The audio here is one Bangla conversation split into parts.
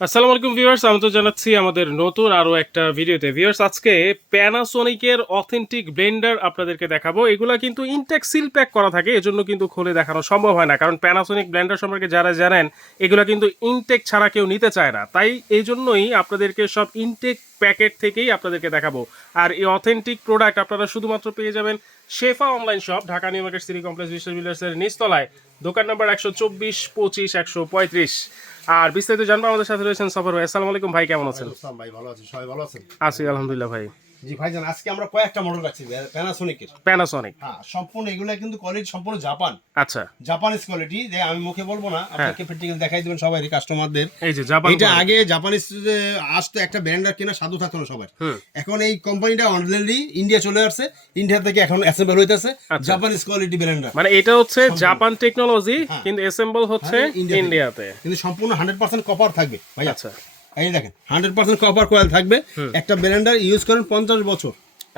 আসসালামু আলাইকুম ভিউয়ার্স, আমি তো জানাচ্ছি আমাদের নতুন আরও একটা ভিডিওতে। ভিউয়ার্স, আজকে প্যানাসোনিকের অথেন্টিক ব্লেন্ডার আপনাদেরকে দেখাবো। এগুলা কিন্তু ইনটেক সিল প্যাক করা থাকে, এজন্য কিন্তু খুলে দেখানো সম্ভব হয় না। কারণ প্যানাসোনিক ব্লেন্ডার সম্পর্কে যারা জানেন, এগুলা কিন্তু ইনটেক ছাড়া কেউ নিতে চায় না। তাই এই জন্যই আপনাদেরকে সব ইনটেক প্যাকেট থেকেই আপনাদেরকে দেখাবো। আর এই অথেন্টিক প্রোডাক্ট আপনারা শুধুমাত্র পেয়ে যাবেন Shefa online shop Dhaka New Market City Complex বিশ্ববিদ্যালয়ের নিচতলায়। দোকান নাম্বার একশো চব্বিশ পঁচিশ একশো পঁয়ত্রিশ। আর বিস্তারিত জানব আমাদের সাথে রয়েছেন সফর ভাই আসসালামু আলাইকুম ভাই কেমন আছেন? ভাই ভালো আছি। সবাই ভালো আছেন? আছি আলহামদুলিল্লাহ ভাই। জি ভাইজান আজকে আমরা কয়েকটা মডেল রাখছি প্যানাসোনিকের প্যানাসনিক হ্যাঁ সম্পূর্ণ এগুলো কিন্তু কোয়ালিটি সম্পূর্ণ জাপান আচ্ছা। জাপানিজ কোয়ালিটি যে আমি মুখে বলব না আপনাকে প্র্যাকটিক্যাল দেখাই দিবেন সবাই কাস্টমারদের এই যে জাপান এটা আগে জাপানিজ আসতো একটা ব্র্যান্ডার কেনা সাধু থাকতো না সবার। এখন এই কোম্পানিটা অলরেডি ইন্ডিয়া চলে আসছে ইন্ডিয়া থেকে এখন অ্যাসেম্বল হইতেছে। জাপানিজ কোয়ালিটি ব্র্যান্ডার মানে এটা হচ্ছে জাপান টেকনোলজি কিন্তু অ্যাসেম্বল হচ্ছে হ্যাঁ। ইন্ডিয়াতে কিন্তু সম্পূর্ণ হান্ড্রেড পার্সেন্ট কপার থাকবে ভাই আচ্ছা। এই দেখেন হান্ড্রেড পার্সেন্ট কপার কয়েল থাকবে। একটা ব্লেন্ডার ইউজ করেন পঞ্চাশ বছর।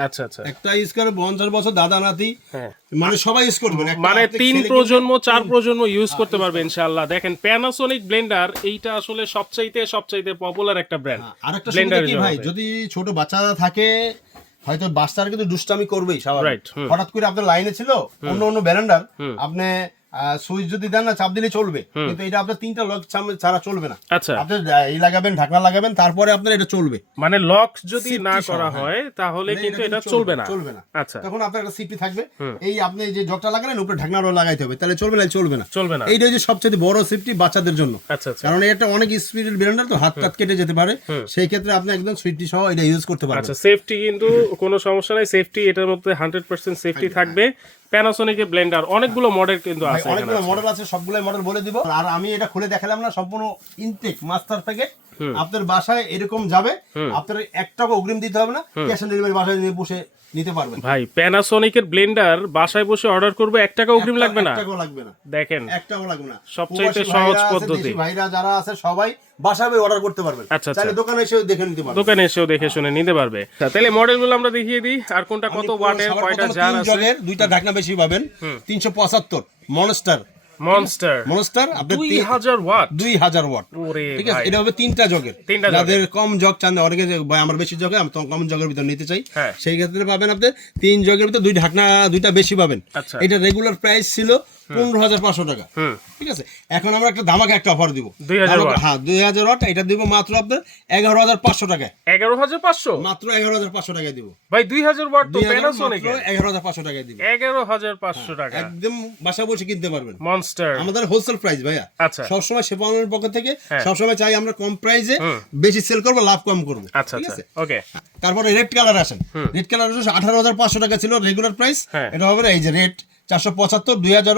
আচ্ছা আচ্ছা। একটা ইউজ করে পঞ্চাশ বছর দাদা নাতি। হ্যাঁ। মানে সবাই ইউজ একটা মানে তিন প্রজন্ম চার প্রজন্ম ইউজ করতে পারবে ইনশাআল্লাহ। দেখেন প্যানাসোনিক ব্লেন্ডার এইটা আসলে সবচাইতে সবচাইতে পপুলার একটা ব্র্যান্ড সুবিধা কি এর ভাই? যদি ছোট বাচ্চারা থাকে হয়তো বাচ্চারা কিন্তু দুষ্টামি করবেই স্বাভাবিক। হঠাৎ করে আপনার লাইনে ছিল অন্য অন্য ব্যালেন্ডার আপনি সুইচ যদি দেন না চাপ দিলে চলবে। কিন্তু এটা আপনার তিনটা লক ছাড়া চলবে না। আচ্ছা। আপনি এই লাগাবেন ঢাকনা লাগাবেন তারপরে আপনার এটা চলবে। মানে লক যদি না করা হ্যাঁ। হয় তাহলে কিন্তু এটা চলবে না। চলবে না। আচ্ছা। তখন আপনার একটা সিপি থাকবে। এই আপনি যে জগটা লাগালেন উপরে ঢাকনারও লাগাইতে হবে। তাহলে চলবে না চলবে না। চলবে না। এইটা যে সবচেয়ে বড় সেফটি বাচ্চাদের জন্য। আচ্ছা আচ্ছা। কারণ এটা অনেক স্পিডের ব্লেন্ডার তো হাত টাত কেটে যেতে পারে। সেই ক্ষেত্রে আপনি একদম সুইটটি সহ এটা ইউজ করতে পারবেন। আচ্ছা সেফটি কিন্তু কোনো সমস্যা নাই। সেফটি এটার মধ্যে হান্ড্রেড পার্সেন্ট সেফটি থাকবে। প্যানাসোনিকের ব্লেন্ডার অনেকগুলো মডেল কিন্তু ভাই, অনেকগুলো মডেল আছে। সবগুলোই মডেল বলে দিব। আর আমি এটা খুলে দেখালাম না সম্পূর্ণ ইনটেক মাস্টার প্যাকেট আপনার বাসায় এরকম যাবে আপনার এক টাকা অগ্রিম দিতে হবে না ক্যাশ অন ডেলিভারি বাসায় নিয়ে বসে নিতে পারবেন। ভাই প্যানাসোনিকের ব্লেন্ডার বাসায় বসে অর্ডার করবে এক টাকা অগ্রিম লাগবে না? লাগবে না। দেখেন এক টাকাও লাগবে না। সবচেয়ে সহজ পদ্ধতি। ভাইরা যারা আছে সবাই বাসায় অর্ডার করতে পারবেন আচ্ছা, আচ্ছা। দোকানে এসেও দেখে নিতে পারবেন দোকানে এসেও দেখে শুনে নিতে পারবে। আচ্ছা। তাহলে মডেলগুলো আমরা দেখিয়ে দিই আর কোনটা কত ওয়াটের কয়টা জার আছে? দুইটা ঢাকনা বেশি পাবেন 375 மோனஸ்டர் মনস্টার মনস্টার দুই হাজার ওয়াট। দুই হাজার ওয়াট। ঠিক আছে এটা হবে তিনটা জগের। যাদের কম জগ চান অনেকে ভাই আমার বেশি জগে আমি কম জগের ভিতর নিতে চাই। হ্যাঁ। সেই ক্ষেত্রে পাবেন আপনি তিন জগের ভিতর দুই ঢাকনা দুইটা বেশি পাবেন। আচ্ছা। এটা রেগুলার প্রাইস ছিল পনেরো হাজার পাঁচশো টাকা। ঠিক আছে এখন আমরা একটা ধামাকা একটা অফার দিব। 2000। হ্যাঁ দুই হাজার ওয়াট এটা দিব মাত্র আপনার এগারো হাজার পাঁচশো টাকায়। এগারো হাজার পাঁচশো? মাত্র এগারো হাজার পাঁচশো টাকায় দিব। ভাই দুই হাজার ওয়াট তো এগারো হাজার পাঁচশো টাকায় দিব। এগারো হাজার পাঁচশো টাকা। একদম বাসা বসে কিনতে পারবেন। মনস্টার আমাদের হোলসেল প্রাইস ভাইয়া। আচ্ছা। সবসময় সেবানের পক্ষ থেকে হ্যাঁ। সবসময় চাই আমরা কম প্রাইসে বেশি সেল করব লাভ কম করব। আচ্ছা ঠিক আচ্ছা আছে? ওকে। তারপরে রেড কালার আসেন। রেড কালার আঠারো হাজার পাঁচশো টাকা ছিল রেগুলার প্রাইস হ্যাঁ। এটা হবে এই যে রেড চারশো পঁচাত্তর দুই হাজার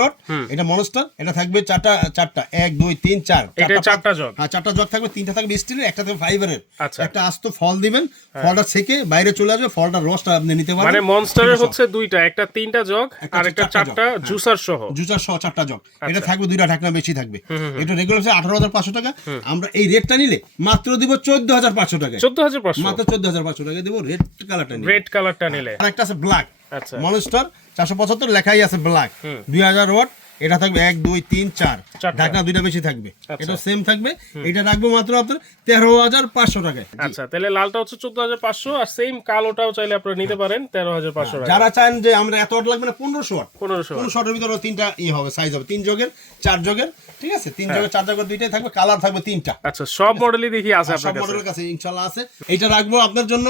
এটা মনস্টার এটা থাকবে চারটা চারটা। এক দুই তিন চার। চারটা জগ। হ্যাঁ চারটা জগ থাকবে তিনটা থাকবে স্টিলের একটা থাকবে ফাইবারের। আচ্ছা। একটা আস্ত ফল দিবেন ফলটা ছেঁকে বাইরে চলে আসবে ফলটা রসটা আপনি নিতে পারবেন। মানে মনস্টারের হচ্ছে দুইটা একটা তিনটা জগ আর একটা চারটা হ্যাঁ। জুসার সহ। জুচার সহ চারটা জগ। আচ্ছা। এটা থাকবে দুইটা ঢাকনা বেশি থাকবে। এটা রেগুলার হচ্ছে আঠারো হাজার পাঁচশো টাকা। আমরা এই রেটটা নিলে মাত্র দিব চোদ্দ হাজার পাঁচশো টাকা চোদ্দ হাজার মাত্র চোদ্দ হাজার পাঁচশো টাকা দিব রেড কালারটা রেড কালারটা নিলে। আর একটা আছে ব্ল্যাক আচ্ছা। মনস্টার চারশো পঁচাত্তর লেখাই আছে ব্ল্যাক দুই হাজার ওয়াট এটা থাকবে এক দুই তিন চার। ঢাকনা দুইটা বেশি থাকবে। আচ্ছা। এটা সেম থাকবে। এটা রাখব মাত্র আপনার তেরো হাজার পাঁচশো টাকায়। আচ্ছা তাহলে লালটা হচ্ছে চোদ্দ হাজার পাঁচশো আর সেম কালোটাও চাইলে আপনারা নিতে পারেন তেরো হাজার পাঁচশো যারা চান যে আমরা এত ওয়াট লাগবে না পনেরোশো ওয়াট। পনেরোশো পনেরো শর্টের ভিতরে তিনটা ই হবে সাইজ হবে। তিন যোগের চার যোগের ঠিক আছে? তিন হ্যাঁ। জগের চার জগের দুইটাই থাকবে কালার থাকবে তিনটা। আচ্ছা সব মডেলই দেখি আছে সব মডেলের কাছে ইনশাল্লাহ আছে। এটা রাখব আপনার জন্য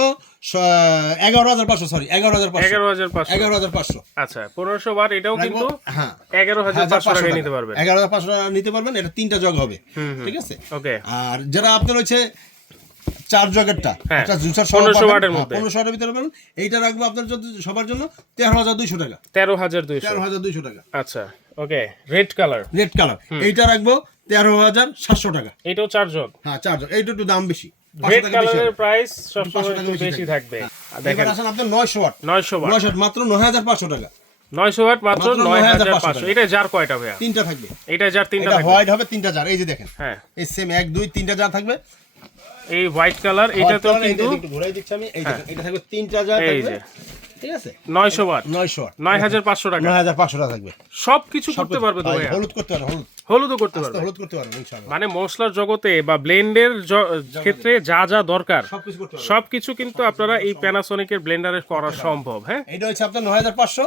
এগারো হাজার পাঁচশো সরি এগারো হাজার পাঁচশো। এগারো হাজার পাঁচশো। এগারো হাজার পাঁচশো। আচ্ছা পনেরোশো বার এটাও কিন্তু হ্যাঁ। এগারো হাজার পাঁচশো নিতে পারবেন। এগারো হাজার পাঁচশো টাকা নিতে পারবেন এটা তিনটা জগ হবে। ঠিক আছে? ওকে। আর যারা আপনার হচ্ছে চার জগেরটা হ্যাঁ, একটা জুসার 1500 ওয়াটের মধ্যে। পনেরোশো ওয়াটের ভিতরে পাবেন। এইটা রাখব আপনার জন্য সবার জন্য তেরো হাজার দুইশো টাকা। তেরো হাজার দুইশো। তেরো হাজার দুইশো টাকা। আচ্ছা okay red colour. Red colour. এইটা রাখব তেরো হাজার সাতশো টাকা। এটাও চার জগ। হ্যাঁ চার জগ। এইটা একটু দাম বেশি। রেড কালারের প্রাইস সবসময় একটু বেশি বেশি থাকবে। দেখেন। আসেন আপনার নয়শো ওয়াট। নয়শো বার নয়শো ওয়াট মাত্র নয় হাজার পাঁচশো টাকা। নয়শো ওয়াট মাত্র মাত্র নয় হাজার 9,500 এটা যার কয়টা ভাইয়া? তিনটা থাকবে। এটা যার তিনটা থাকবে। হোয়াইট হবে তিনটা জার এই যে দেখেন। হ্যাঁ। এই সেম এক দুই তিনটা জার থাকবে। এই হোয়াইট কালার এটা তো color, এই কিন্তু একটু ঘুরাই দিচ্ছি আমি। এই দেখেন এটা থাকবে তিনটা জার থাকবে। ঠিক আছে? ওয়াট। টাকা নয় হাজার পাঁচশো টাকা। থাকবে। সব কিছু করতে পারবে তো ভাইয়া। হলুদ করতে পারবে হলুদ। হলুদও করতে পারবে। হলুদ করতে ইনশাআল্লাহ। মানে মশলার জগতে বা ব্লেন্ডের ক্ষেত্রে যা যা দরকার সবকিছু কিন্তু আপনারা এই প্যানাসোনিকের ব্লেন্ডারে করা সম্ভব হ্যাঁ? এটা হচ্ছে আপনার নয় হাজার পাঁচশো।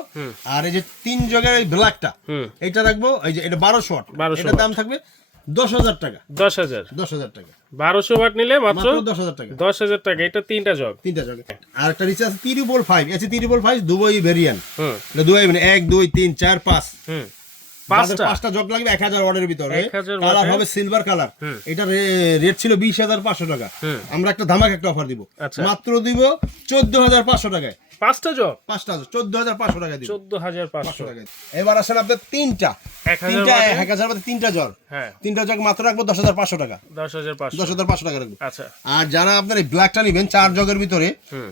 আর এই যে তিন জগের এই ব্ল্যাকটা এটা রাখব এই যে এটা বারোশো ওয়াট। 1200 এটার দাম থাকবে দশ হাজার টাকা। দশ হাজার। দশ হাজার টাকা। বারোশো ওয়াট নিলে মাত্র দশ হাজার টাকা। দশ হাজার টাকা এটা তিনটা জগ তিনটা জগে আর একটা রিচার্জ আছে তিরিবল ফাইভ আছে তিরিবল ফাইভ দুবই ভেরিয়ান হুম। দুবই মানে এক দুই তিন চার পাঁচ। হুম। পাঁচটা। পাঁচটা লাগবে এক হাজার ভিতরে। কালার হবে সিলভার কালার এটা রেট ছিল বিশ হাজার পাঁচশো টাকা। আমরা একটা ধামাক একটা অফার দিব। আচ্ছা। মাত্র দিব চোদ্দ হাজার পাঁচশো টাকায়। পাঁচটা জগ পাঁচটা চোদ্দ হাজার পাঁচশো টাকা দিব। চোদ্দ হাজার পাঁচশো। টাকা এবার আসেন আপনার তিনটা। তিনটা এক হাজার মধ্যে তিনটা জল হ্যাঁ। তিনটা জগ মাত্র রাখব দশ হাজার পাঁচশো টাকা। দশ হাজার পাঁচশো। দশ হাজার পাঁচশো টাকা রাখব। আচ্ছা। আর যারা আপনার এই ব্ল্যাকটা নেবেন চার জগের ভিতরে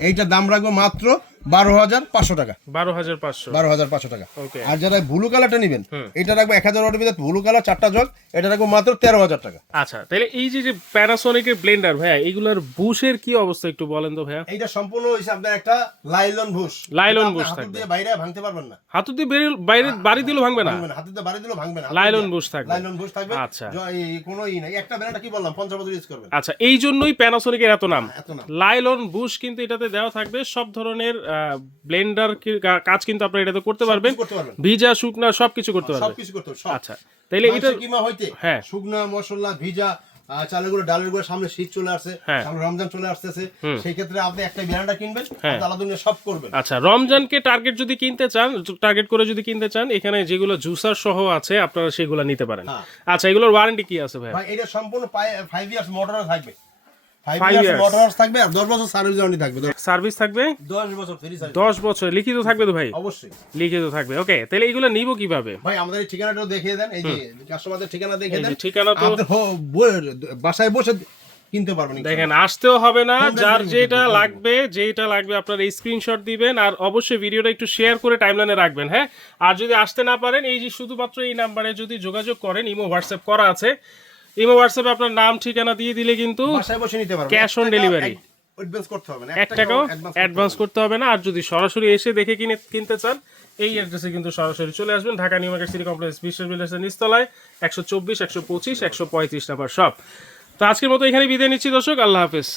এইটার দাম রাখব মাত্র বারো হাজার পাঁচশো টাকা। বারো হাজার পাঁচশো। বারো হাজার পাঁচশো টাকা। আর যারা ব্লু কালারটা নেবেন এটা রাখব এক হাজার ওয়াটের ব্লু কালার চারটা জগ এটা রাখব মাত্র তেরো হাজার টাকা। আচ্ছা তাহলে এই যে যে প্যানাসোনিকের ব্লেন্ডার ভাইয়া এগুলার বুশের কি অবস্থা একটু বলেন তো ভাইয়া? এইটা সম্পূর্ণ হয়েছে আপনার একটা লাইলন ভুষ লাইলন বুশ থাকবে। দিয়ে বাইরে ভাঙতে পারবেন না। হাতু দিয়ে বাইরে বাড়ি দিলেও ভাঙবে না? হাতে দিয়ে বাড়ি দিলেও ভাঙবে না। লাইলন বুশ থাকবে। লাইলন ভুষ থাকবে। আচ্ছা। কোনো ই নাই। একটা ব্র্যান্ডটা কি বললাম? পঞ্চাশ বছর ইউজ করবেন। আচ্ছা এই জন্যই প্যানাসোনিকের এত নাম। লাইলন বুশ কিন্তু এটাতে দেওয়া থাকবে সব ধরনের ব্লেন্ডার কাজ কিন্তু আপনারা এটাতে করতে পারবেন। করতে পারবেন। ভিজা শুকনা সবকিছু করতে পারবেন। সবকিছু করতে সব। আচ্ছা তাইলে এটা কিমা হইতে হ্যাঁ। শুকনা মশলা ভিজা চালের গুঁড়ো ডালের গুঁড়ো সামনে শীত চলে আসছে হ্যাঁ। সামনে রমজান চলে আসতেছে সেই ক্ষেত্রে আপনি একটা বিরানটা কিনবেন হ্যাঁ। আলাদা সব করবেন। আচ্ছা রমজানকে টার্গেট যদি কিনতে চান টার্গেট করে যদি কিনতে চান এখানে যেগুলো জুসার সহ আছে আপনারা সেগুলো নিতে পারেন। হ্যাঁ। আচ্ছা এগুলোর ওয়ারেন্টি কি আছে ভাই ভাই এটা সম্পূর্ণ ফাইভ ইয়ার্স মোটর থাকবে। থাকবে আর বছর সার্ভিস থাকবে। সার্ভিস থাকবে? বছর ফ্রি সার্ভিস বছর লিখিত থাকবে তো ভাই? অবশ্যই। লিখিত থাকবে ওকে তাহলে এগুলো নিব কীভাবে? ভাই আমাদের এই দেখিয়ে দেন এই যে কাস্টমারদের ঠিকানা দেখিয়ে দেন। ঠিকানা তো আপনি হো- বই- বাসায় বসে কিনতে পারবেন দেখেন আসতেও হবে না। যার যেটা লাগবে যেটা লাগবে আপনার স্ক্রিনশট দিবেন আর অবশ্যই ভিডিওটা একটু শেয়ার করে টাইমলাইনে রাখবেন হ্যাঁ? আর যদি আসতে না পারেন এই যে শুধুমাত্র এই নাম্বারে যদি যোগাযোগ করেন ইমো হোয়াটসঅ্যাপ করা আছে ইমো হোয়াটসঅ্যাপে আপনার নাম ঠিকানা দিয়ে দিলে কিন্তু বাসায় বসে নিতে পারবেন। ক্যাশ অন ডেলিভারি অ্যাডভান্স করতে হবে না। 1 টাকাও অ্যাডভান্স করতে হবে না। আর যদি সরাসরি এসে দেখে কিনে কিনতে চান এই অ্যাড্রেসে কিন্তু সরাসরি চলে আসবেন। Dhaka New Market City Complex বিশ্ব বিলাসের নিস্তলায় একশো চব্বিশ একশো পঁচিশ একশো পঁয়ত্রিশ নাম্বার সব তো আজকের মতো এখানে বিদায় নিচ্ছি দর্শক আল্লাহ হাফেজ।